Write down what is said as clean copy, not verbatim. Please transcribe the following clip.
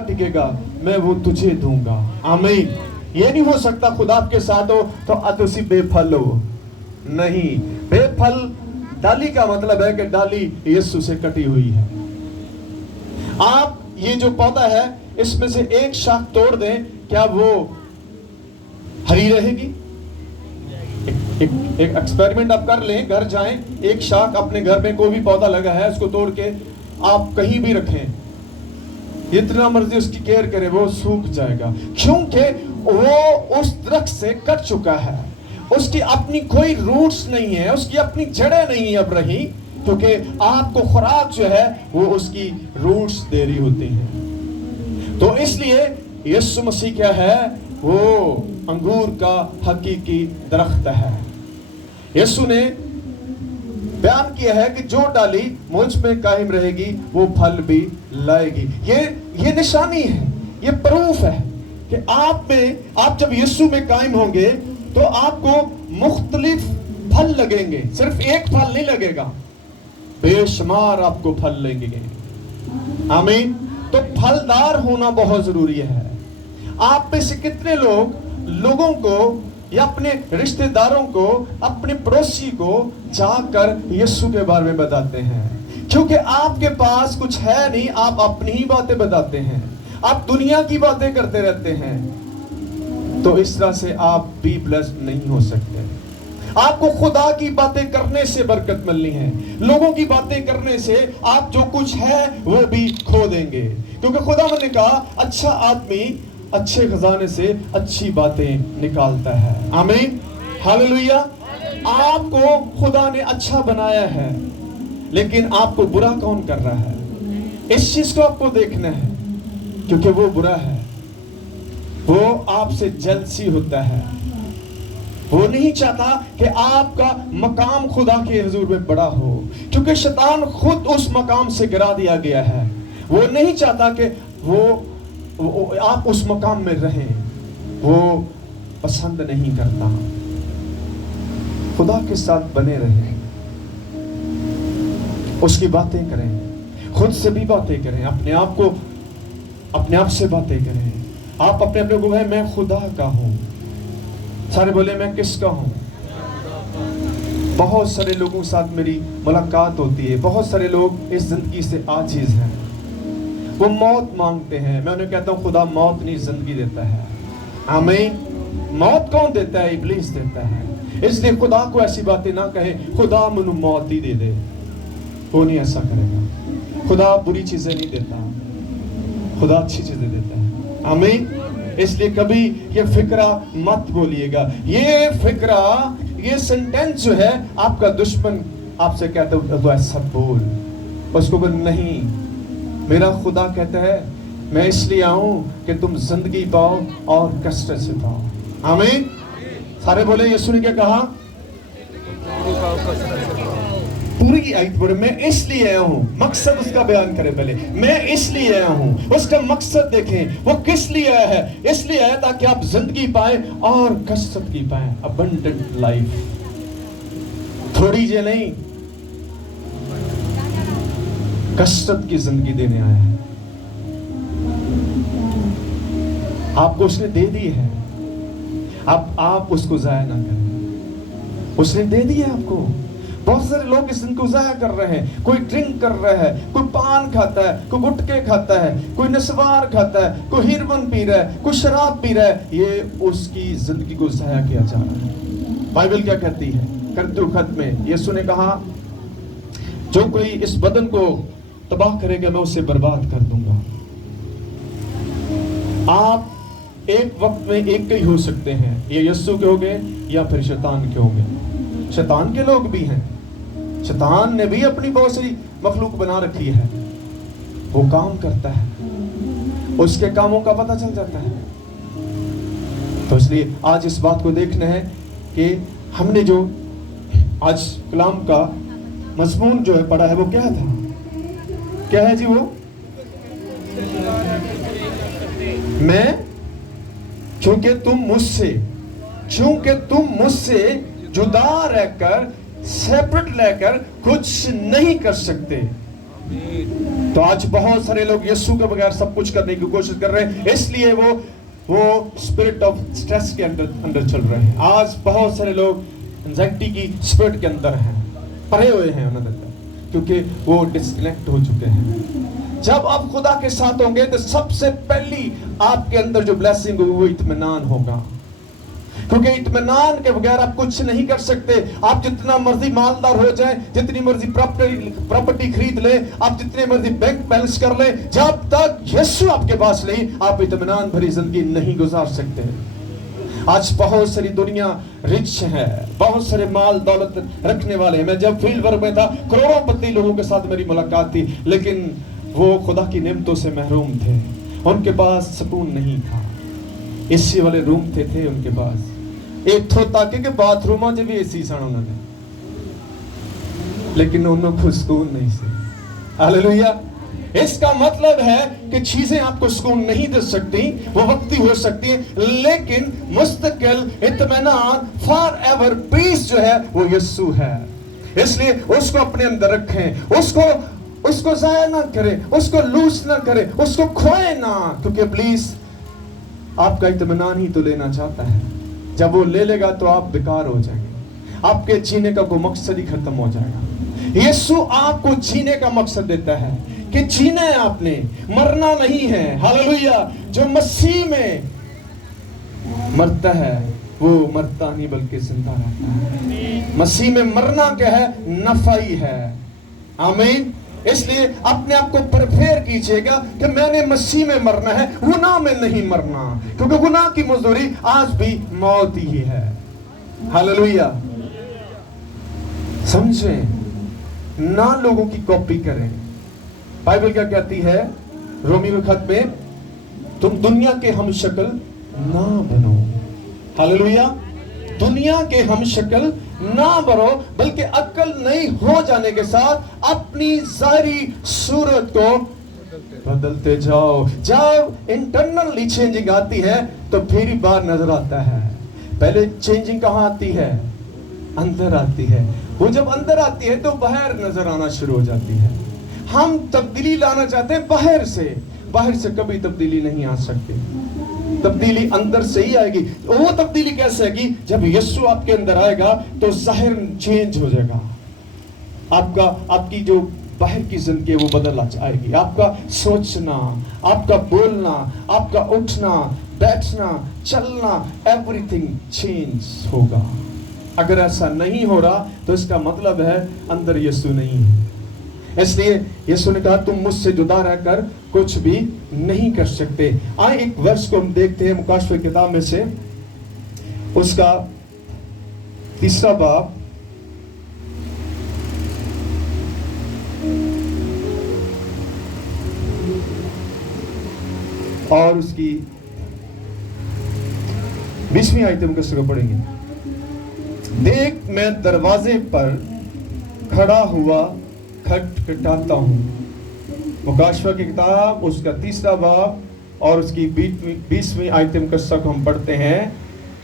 टिके गा मैं वो तुझे दूंगा। आमीन। ये नहीं हो सकता खुदा आपके साथ हो तो तुसी बेफल हो। नहीं, बेफल डाली का मतलब है कि डाली यीशु से कटी हुई है। आप ये जो पौधा है इसमें से एक शाख तोड़ दें, क्या वो हरी रहेगी? एक एक्सपेरिमेंट आप कर लें, घर जाएं, एक शाख अपने घर में कोई भी पौधा लगा है उसको तोड़ के आप कहीं भी रखें, जितना मर्जी उसकी केयर करें वो सूख जाएगा, क्योंकि वो उस दरख्त से कट चुका है। उसकी अपनी कोई रूट्स नहीं है, उसकी अपनी जड़ें नहीं अब रही, क्योंकि आपको खुराक जो है वो उसकी रूट्स दे रही होती हैं। तो इसलिए यीशु मसीह क्या है? वो अंगूर का हकीकी दरख्त है। यीशु ने बयान किया है कि जो डाली मुझ में कायम रहेगी वो फल भी लाएगी। ये निशानी है, ये प्रूफ है कि आप जब यीशु में कायम होंगे तो आपको मुख्तलिफ फल लगेंगे। सिर्फ एक फल नहीं लगेगा, बेशुमार आपको फल लगेंगे। आमीन। तो फलदार होना बहुत जरूरी है। आप में से कितने लोगों को या अपने रिश्तेदारों को, अपने पड़ोसी को जाकर यीशु के बारे में बताते हैं? क्योंकि आपके पास कुछ है नहीं, आप अपनी ही बातें बताते हैं, आप दुनिया की बातें करते रहते हैं। तो इस तरह से आप भी ब्लेस्ड नहीं हो सकते। आपको खुदा की बातें करने से बरकत मिलनी है। लोगों की बातें करने से आप जो कुछ है वो भी खो देंगे, क्योंकि खुदा ने कहा अच्छा आदमी अच्छे खजाने से अच्छी बातें निकालता है। आमीन, हालेलुया। आपको खुदा ने अच्छा बनाया है, लेकिन आपको बुरा कौन कर रहा है? इस चीज को आपको देखना है, क्योंकि वो बुरा है, वो आपसे जेलसी होता है, वो नहीं चाहता कि आपका मकाम खुदा के हुजूर में बड़ा हो, क्योंकि शैतान खुद उस मकाम से गिरा दिया गया है। वो नहीं चाहता कि वो आप उस मकाम में रहें, वो पसंद नहीं करता। खुदा के साथ बने रहें, उसकी बातें करें, खुद से भी बातें करें, अपने आप से बातें करें। आप अपने को कहें मैं खुदा का हूं। सारे बोले मैं किसका हूं? बहुत सारे लोगों के साथ मेरी मुलाकात होती है। बहुत सारे लोग इस जिंदगी से आजीज हैं, वो मौत मांगते हैं। मैं उन्हें कहता हूं खुदा मौत नहीं, जिंदगी देता है। आमीन। मौत कौन देता है? इब्लीस देता है। इसलिए खुदा को ऐसी बातें ना कहे खुदा मुझे मौत ही दे दे, वो नहीं ऐसा करेगा। खुदा बुरी चीजें नहीं देता, खुदा अच्छी चीजें देता है। आमीन। इसलिए कभी ये फिक्रा मत बोलिएगा। ये फिक्रा, ये सेंटेंस जो है आपका दुश्मन आपसे कहता है तो ऐसा बोल, उसको बोल नहीं, मेरा खुदा कहता है मैं इसलिए आऊं कि तुम जिंदगी पाओ और कष्ट से पाओ। आमीन। सारे बोले यीशु ने क्या कहा? पूरी आयत पढ़े, मैं इसलिए आया हूं। मकसद उसका बयान करें पहले। मैं इसलिए आया हूं, उसका मकसद देखें। वो किस लिए आया है? इसलिए आया ताकि आप जिंदगी पाए और कसरत की पाए, अबंडेंट लाइफ। थोड़ी जे नहीं, कसरत की जिंदगी देने आया है। आपको उसने दे दी है, आप उसको जाया ना करें। उसने दे दिया आपको। बहुत सारे लोग इस दिन को जाया कर रहे हैं। कोई ड्रिंक कर रहा है, कोई पान खाता है, कोई गुटखे खाता है, कोई नस्वार खाता है, कोई हिरवन पी रहा है, कोई शराब पी रहा है। ये उसकी जिंदगी को जाया किया जा रहा है। बाइबल क्या कहती है? करतु खत में यीशु ने कहा जो कोई इस बदन को तबाह करेगा मैं उसे बर्बाद कर दूंगा। आप एक वक्त में एक ही हो सकते हैं, ये यीशु के होंगे या फिर शैतान के होंगे। शैतान के लोग भी हैं, शैतान ने भी अपनी बहुत सारी मखलूक बना रखी है। वो काम करता है, उसके कामों का पता चल जाता है। तो इसलिए आज इस बात को देखना है कि हमने जो आज कलाम का मजमून जो है पढ़ा है वो क्या था? क्या है जी? वो मैं क्योंकि तुम मुझसे जुदा रहकर, सेपरेट रहकर कुछ नहीं कर सकते। تو آج بہت سارے لوگ یسوع کے بغیر سب کچھ کرنے کی کوشش کر رہے ہیں، اس لیے وہ اسپرٹ آف سٹریس کے اندر چل رہے ہیں. آج بہت سارے لوگ انزائٹی کی اسپرٹ کے اندر ہیں، پڑے ہوئے ہیں انہوں نے، کیونکہ وہ ڈسکنیکٹ ہو چکے ہیں. جب آپ خدا کے ساتھ ہوں گے تو سب سے پہلی آپ کے اندر جو بلیسنگ ہوگی وہ اطمینان ہوگا، کیونکہ اطمینان کے بغیر آپ کچھ نہیں کر سکتے. آپ جتنا مرضی مالدار ہو جائیں، جتنی مرضی پراپرٹی خرید لیں، آپ جتنے مرضی بینک بیلنس کر لیں، جب تک یسوع آپ کے پاس نہیں، آپ اطمینان بھری زندگی نہیں گزار سکتے. آج بہت ساری دنیا رچ ہے، بہت سارے مال دولت رکھنے والے ہیں. میں جب فیلڈ ورک میں تھا، کروڑوں پتی لوگوں کے ساتھ میری ملاقات تھی، لیکن وہ خدا کی نعمتوں سے محروم تھے. ان کے پاس سکون نہیں تھا. اے سی والے روم تھے ان کے پاس، ایک تھو تاکہ کہ باتھ روموں جو بھی اے سی سن انہوں نے، لیکن انہوں کو سکون نہیں سے. ہاللیلویہ. اس کا مطلب ہے کہ چیزیں آپ کو سکون نہیں دے سکتی، وہ وقتی ہو سکتی ہیں، لیکن مستقل اطمینان فار ایور پیس جو ہے وہ یسوع ہے. اس لیے اس کو اپنے اندر رکھیں، اس کو ضائع نہ کریں، اس کو لوس نہ کریں، اس کو کھوئے نہ، کیونکہ ابلیس آپ کا اطمینان ہی تو لینا چاہتا ہے. جب وہ لے لے گا تو آپ بیکار ہو جائیں گے، آپ کے جینے کا کوئی مقصد ہی ختم ہو جائے گا. یسوع آپ کو جینے کا مقصد دیتا ہے کہ جینا ہے آپ نے، مرنا نہیں ہے. ہاللیلویہ. جو مسیح میں مرتا ہے وہ مرتا نہیں بلکہ زندہ رہتا ہے. مسیح میں مرنا کیا ہے؟ نفع ہی ہے. آمین. اس لیے اپنے آپ کو پریپیئر کیجئے گا کہ میں نے مسیح میں مرنا ہے، گناہ میں نہیں مرنا، کیونکہ گناہ کی مزدوری آج بھی موت ہی ہے. ہاللیلویہ. سمجھیں، نہ لوگوں کی کاپی کریں. بائبل کیا کہتی ہے رومی کے خط میں؟ تم دنیا کے ہم شکل نہ بنو. ہاللیلویہ. دنیا کے ہم شکل نہ بنو، بلکہ عقل نئی ہو جانے کے ساتھ اپنی ظاہری صورت کو بدلتے جاؤ. جب انٹرنلی چینجنگ آتی ہے تو پھر ہی باہر نظر آتا ہے. پہلے چینجنگ کہاں آتی ہے؟ اندر آتی ہے. وہ جب اندر آتی ہے تو باہر نظر آنا شروع ہو جاتی ہے. ہم تبدیلی لانا چاہتے ہیں باہر سے کبھی تبدیلی نہیں آ سکتی. تبدیلی اندر سے ہی آئے گی. وہ تبدیلی کیسے آئے گی؟ جب یسوع آپ کے اندر آئے گا تو ظاہر چینج ہو جائے گا. آپ کی جو باہر کی زندگی وہ بدل آئے گی. آپ کا سوچنا، آپ کا بولنا، آپ کا اٹھنا بیٹھنا چلنا، ایوری تھنگ چینج ہوگا. اگر ایسا نہیں ہو رہا تو اس کا مطلب ہے اندر یسوع نہیں ہے. اس لیے یسوع نے کہا تم مجھ سے جدا رہ کر کچھ بھی نہیں کر سکتے. آئے ایک ورس کو ہم دیکھتے ہیں مکاشفہ کتاب میں سے، اس کا 3 باب اور اس کی 20ویں آیت ہم کس کو پڑھیں گے. دیکھ میں دروازے پر کھڑا ہوا کھٹکھٹاتا ہوں. مکاشفہ کی کتاب اس کا 3 باب اور اس کی 20ویں آیت ہم ہم پڑھتے ہیں.